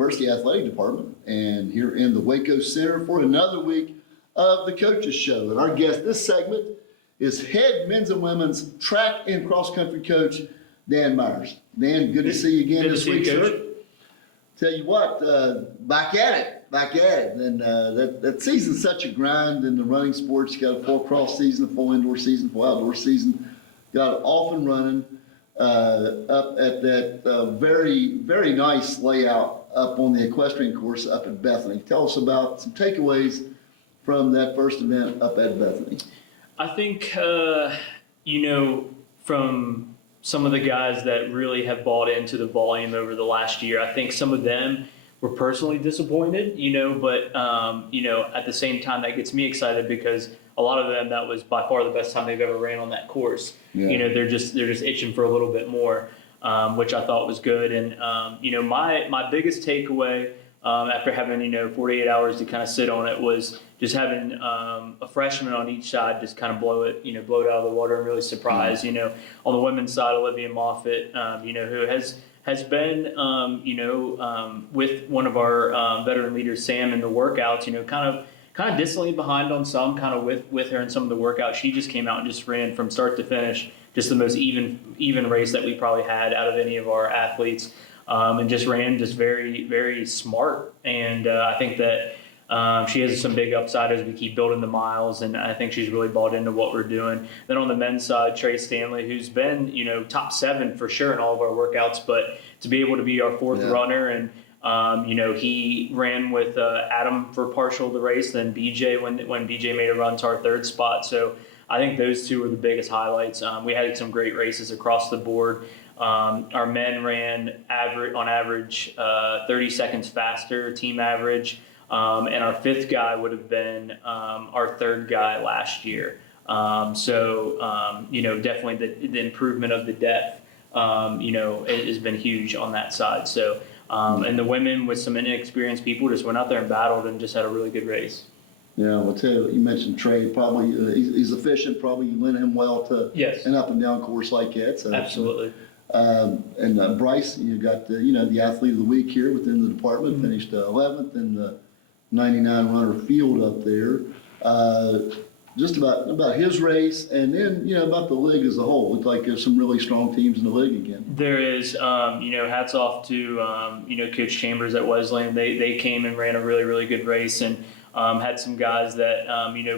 University Athletic Department and here in the Waco Center for another week of the Coaches Show. And our guest this segment is head men's and women's track and cross country coach, Dan Meyers. Dan, good to see you again this week, sir. Tell you what, back at it. And that season's such a grind in the running sports. You got a full cross season, a full indoor season, full outdoor season. Got it off and running up at that very, very nice layout up on the equestrian course up at Bethany. Tell us about some takeaways from that first event up at Bethany. I think, from some of the guys that really have bought into the volume over the last year, I think some of them were personally disappointed, but at the same time, that gets me excited because a lot of them, that was by far the best time they've ever ran on that course. Yeah. They're just itching for a little bit more, which I thought was good. And, my biggest takeaway after having, 48 hours to kind of sit on it was just having a freshman on each side just kind of blow it out of the water and really surprise. Mm-hmm. On the women's side, Olivia Moffitt, who has been, with one of our veteran leaders, Sam, in the workouts, kind of distantly behind on some, kind of with her in some of the workouts. She just came out and just ran from start to finish, just the most even race that we probably had out of any of our athletes, and just ran just very, very smart. And I think that she has some big upside as we keep building the miles, and I think she's really bought into what we're doing. Then on the men's side, Trey Stanley, who's been, top 7 for sure in all of our workouts, but to be able to be our fourth runner, and he ran with Adam for partial of the race, then BJ when BJ made a run to our 3rd spot. So I think those two were the biggest highlights. We had some great races across the board. Our men ran on average 30 seconds faster, team average. And our 5th guy would have been our 3rd guy last year. Definitely the improvement of the depth, it has been huge on that side. So, and the women with some inexperienced people just went out there and battled and just had a really good race. Yeah, I'll tell you, you mentioned Trey. Probably he's efficient. Probably you lend him well to an up and down course like that. So, absolutely. And Bryce, you got the athlete of the week here within the department. Mm-hmm. Finished 11th in the 99 runner field up there. Just about his race, and then about the league as a whole. Looked like there's some really strong teams in the league again. There is, hats off to Coach Chambers at Wesleyan. They came and ran a really, really good race, and had some guys that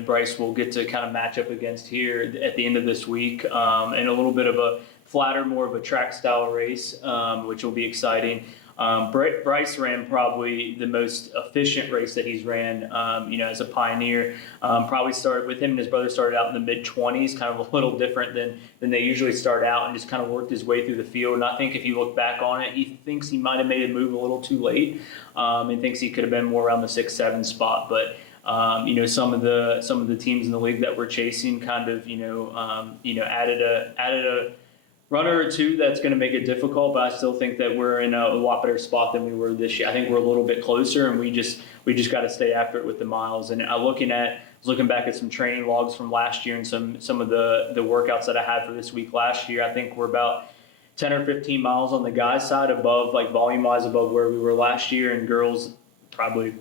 Bryce will get to kind of match up against here at the end of this week, and a little bit of a flatter, more of a track style race, which will be exciting. Bryce ran probably the most efficient race that he's ran, as a pioneer. Probably started with him and his brother started out in the mid-20s, kind of a little different than they usually start out, and just kind of worked his way through the field. And I think if you look back on it, he thinks he might have made a move a little too late, and thinks he could have been more around the 6-7 spot. But some of the teams in the league that we're chasing kind of added a runner or two that's going to make it difficult, but I still think that we're in a lot better spot than we were this year. I think we're a little bit closer, and we just got to stay after it with the miles. And looking back at some training logs from last year and some of the workouts that I had for this week last year, I think we're about 10 or 15 miles on the guys' side above, like volume-wise, above where we were last year, and girls probably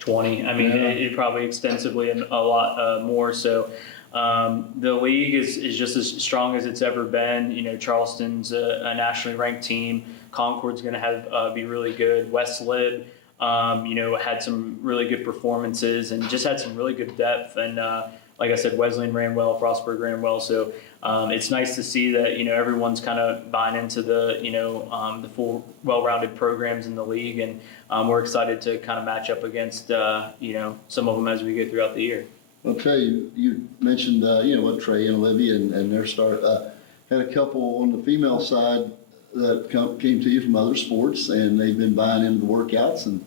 20. I mean, it probably extensively and a lot more. So. The league is just as strong as it's ever been. Charleston's a nationally ranked team. Concord's going to be really good. West Lib, had some really good performances and just had some really good depth. And like I said, Wesleyan ran well, Frostburg ran well. So it's nice to see that everyone's kind of buying into the full, well-rounded programs in the league, and we're excited to kind of match up against some of them as we go throughout the year. Okay, you mentioned what Trey and Olivia and their start. Had a couple on the female side that came to you from other sports, and they've been buying into the workouts. And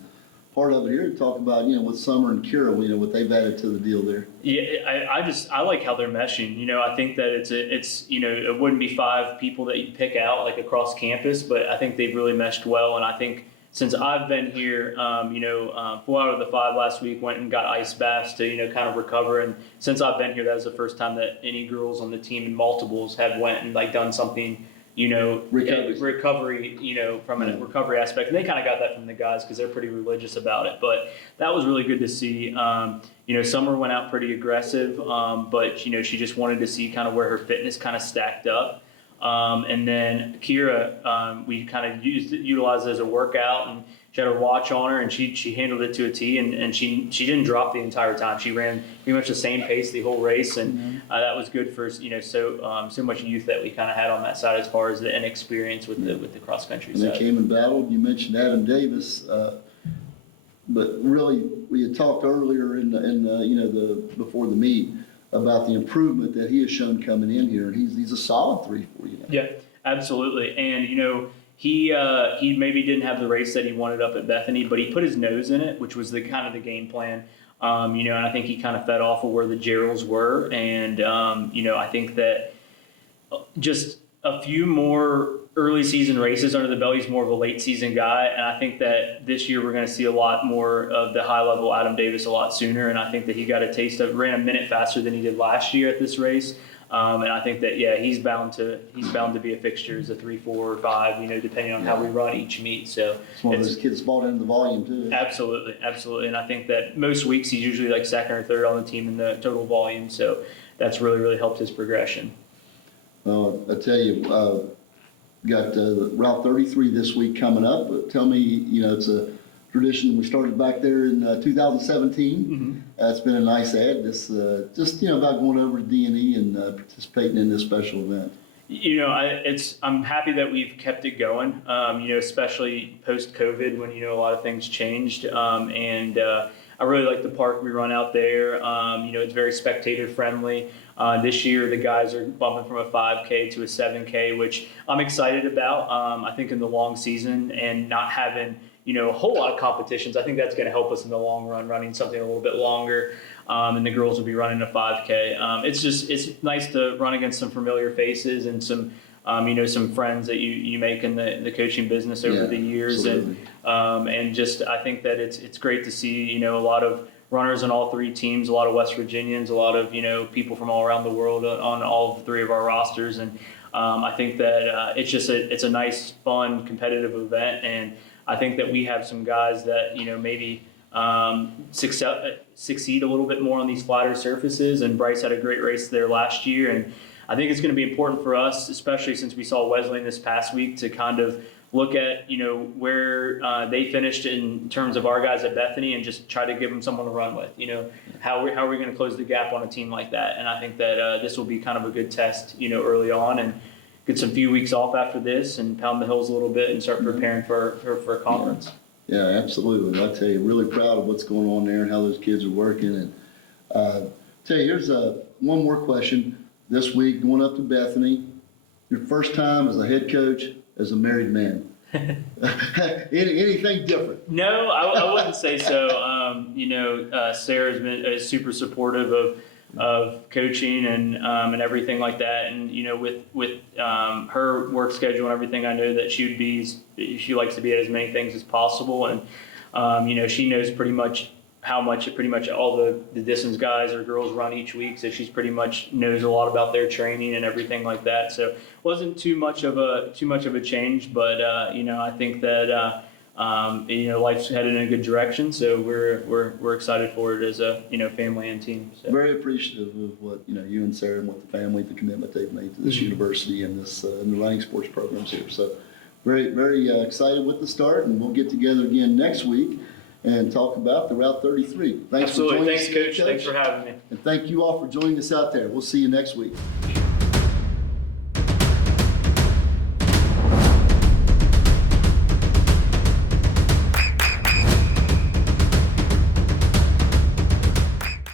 part of it here to talk about with Summer and Kira, what they've added to the deal there. Yeah, I like how they're meshing. I think that it's it wouldn't be 5 people that you pick out like across campus, but I think they've really meshed well. And I think since I've been here, 4 out of the 5 last week went and got ice baths to, kind of recover. And since I've been here, that was the first time that any girls on the team in multiples have went and done something Recovery. From a recovery aspect. And they kind of got that from the guys because they're pretty religious about it. But that was really good to see. Summer went out pretty aggressive, but she just wanted to see kind of where her fitness kind of stacked up. And then Kira, we kind of utilized as a workout, and she had her watch on her, and she handled it to a T, and she didn't drop the entire time. She ran pretty much the same pace the whole race, and that was good for so much youth that we kind of had on that side as far as an experience with the cross country. And they came and battled. You mentioned Adam Davis, but really we had talked earlier before the meet about the improvement that he has shown coming in here, and he's a solid 3 for you now. Yeah, absolutely, and he maybe didn't have the race that he wanted up at Bethany, but he put his nose in it, which was the game plan. And I think he kind of fed off of where the Geralds were, and I think that just a few more early season races under the belt. He's more of a late season guy, and I think that this year we're going to see a lot more of the high level Adam Davis a lot sooner. And I think that he got a taste of, ran a minute faster than he did last year at this race. And I think that he's bound to be a fixture as a 3, 4, or 5, depending on how we run each meet. So it's one of those kids bought into the volume too. Absolutely. And I think that most weeks he's usually like second or third on the team in the total volume. So that's really helped his progression. Well, I tell you, got Route 33 this week coming up. But tell me, it's a tradition. We started back there in 2017. Mm-hmm. It's been a nice ad. This about going over to D&E and participating in this special event. I'm happy that we've kept it going. Especially post COVID when a lot of things changed. I really like the park we run out there. It's very spectator friendly. This year, the guys are bumping from a 5K to a 7K, which I'm excited about. I think in the long season and not having, a whole lot of competitions, I think that's going to help us in the long run, running something a little bit longer. And the girls will be running a 5K. It's nice to run against some familiar faces and some friends that you make in the coaching business over the years. Absolutely. And I think that it's great to see, a lot of runners on all 3 teams, a lot of West Virginians, a lot of, people from all around the world on all 3 of our rosters. And I think that it's a nice, fun, competitive event. And I think that we have some guys that, maybe succeed a little bit more on these flatter surfaces. And Bryce had a great race there last year. And I think it's going to be important for us, especially since we saw Wesleyan this past week, to kind of look at, where they finished in terms of our guys at Bethany and just try to give them someone to run with. How are we going to close the gap on a team like that? And I think that this will be kind of a good test, early on, and get some few weeks off after this and pound the hills a little bit and start preparing for a conference. Yeah, absolutely. I tell you, really proud of what's going on there and how those kids are working. And tell you, here's one more question. This week, going up to Bethany, your first time as a head coach, as a married man. Anything different? No, I wouldn't say so. Sarah's been super supportive of coaching and everything like that. And with her work schedule and everything, I know that she likes to be at as many things as possible. And she knows pretty much how much all the distance guys or girls run each week, so she's pretty much knows a lot about their training and everything like that. So wasn't too much of a change, but I think that life's headed in a good direction. So we're excited for it as a family and team. So. Very appreciative of what you and Sarah and what the family, the commitment they've made to this university and this and the running sports programs here. So very very excited with the start, and we'll get together again next week and talk about the Route 33. Thanks Absolutely. for joining Thanks, us, Coach. Thanks for having me. And thank you all for joining us out there. We'll see you next week.